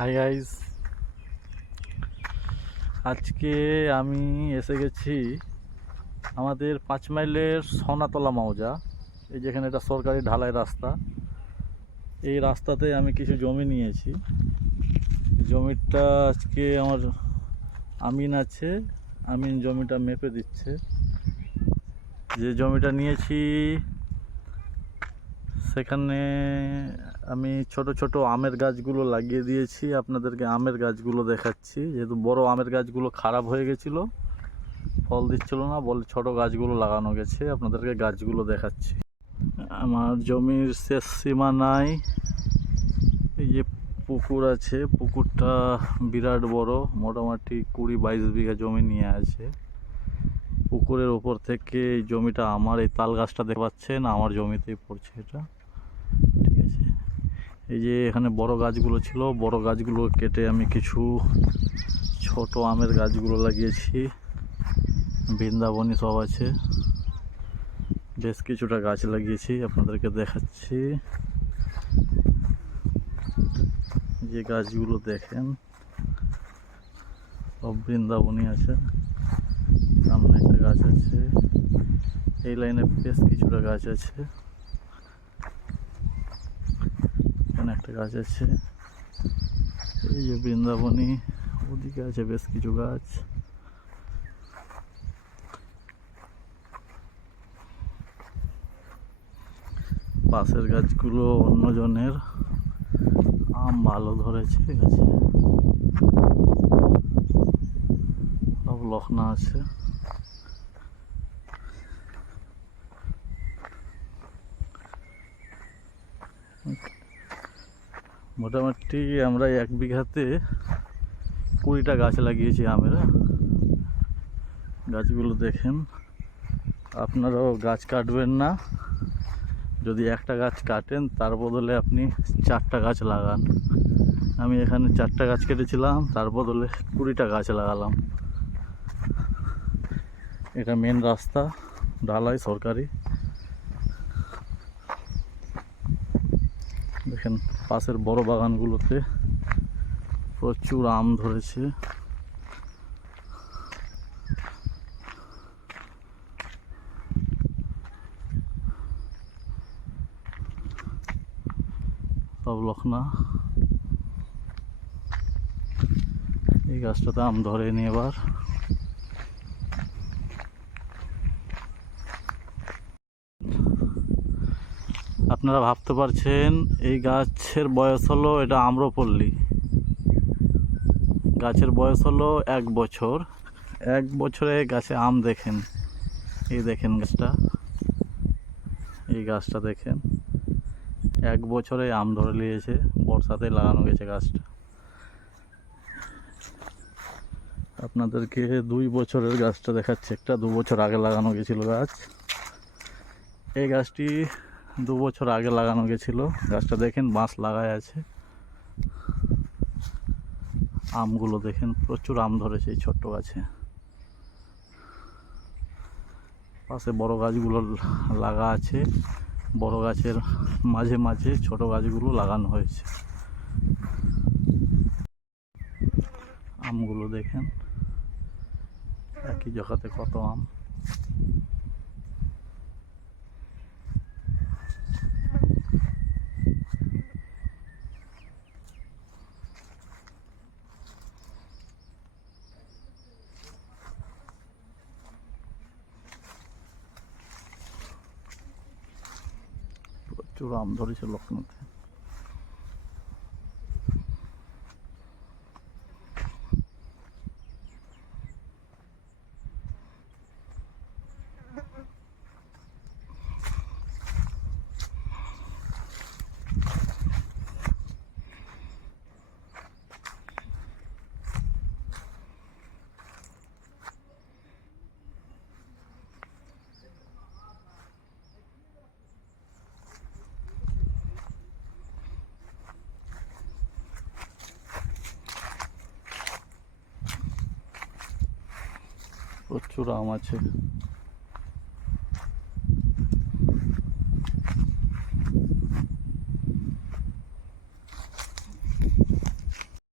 Hi guys, আজকে আমি এসে গেছি আমাদের 5 মাইলের সোনাতলা মৌজা। এই যেখানে এটা সরকারি ঢালাই রাস্তা। এই রাস্তাতে আমি কিছু জমি নিয়েছি। জমিটা আজকে আমার আমিন আছে, আমিন জমিটা মেপে দিচ্ছে। যে জমিটা নিয়েছি সেখানে আমি ছোট ছোট আমের গাছগুলো লাগিয়ে দিয়েছি। আপনাদেরকে আমের গাছগুলো দেখাচ্ছি, যেহেতু বড় আমের গাছগুলো খারাপ হয়ে গেছিলো, ফল দিচ্ছিল না, বলে ছোট গাছগুলো লাগানো গেছে। আপনাদেরকে গাছগুলো দেখাচ্ছি। আমার জমির শেষ সীমানায় এই যে পুকুর আছে, পুকুরটা বিরাট বড়, মোটামুটি 20-22 বিঘা জমি নিয়ে আছে। পুকুরের ওপর থেকে এই জমিটা আমার, এই তাল গাছটা দেখতে পাচ্ছেন আমার জমিতেই পড়ছে এটা, ঠিক আছে। এই যে এখানে বড় গাছগুলো ছিল, বড় গাছগুলো কেটে আমি কিছু ছোট আমের গাছগুলো লাগিয়েছি। বৃন্দাবনী সব আছে, বেশ কিছুটা গাছ লাগিয়েছি, আপনাদেরকে দেখাচ্ছি। যে গাছগুলো দেখেন সব বৃন্দাবনী আছে। সামনে একটা গাছ আছে, এই লাইনে বেশ কিছুটা গাছ আছে, এখানে একটা গাছ আছে। এই যে বৃন্দাবনী, ওদিকে আছে বেশ কিছু গাছ। পাশের গাছগুলো অন্যজনের, আম ভালো ধরেছে গাছে, সব লখনা আছে। মোটামুটি আমরা 1 বিঘাতে 20টা গাছ লাগিয়েছি আমের। গাছগুলো দেখেন, আপনারাও গাছ কাটবেন না। যদি একটা গাছ কাটেন তার বদলে আপনি 4টা গাছ লাগান। আমি এখানে 4টা গাছ কেটেছিলাম, তার বদলে 20টা গাছ লাগালাম। এটা মেন রাস্তা, ঢালাই সরকারি। দেখেন পাশের বড় বাগানগুলোতে প্রচুর আম ধরেছে। সব লখনা। এই গাছটাতে আম ধরেনি এবার। আপনারা ভাবতে পারছেন এই গাছের বয়স হলো, এটা আম্রপল্লী। গাছের বয়স হলো 1 বছর। 1 বছরে গাছে আম দেখেন, এই দেখেন গাছটা, এই গাছটা দেখেন, 1 বছরে আম ধরে নিয়েছে। বর্ষাতে লাগানো গেছে গাছটা। আপনাদেরকে 2 বছরের গাছটা দেখাচ্ছে, একটা 2 বছর আগে লাগানো গেছিল গাছ। এই গাছটি 2 বছর আগে লাগানো গেছিল। গাছটা দেখেন বাঁশ লাগায় আছে। আমগুলো দেখেন, প্রচুর আম ধরেছে এই ছোট্ট গাছে। পাশে বড় গাছগুলো লাগা আছে, বড় গাছের মাঝে মাঝে ছোট গাছগুলো লাগানো হয়েছে। আমগুলো দেখেন, একই জায়গাতে কত আম। প্রচুর আম ধরেছে লখনৌতে। প্রচুর আম আছে।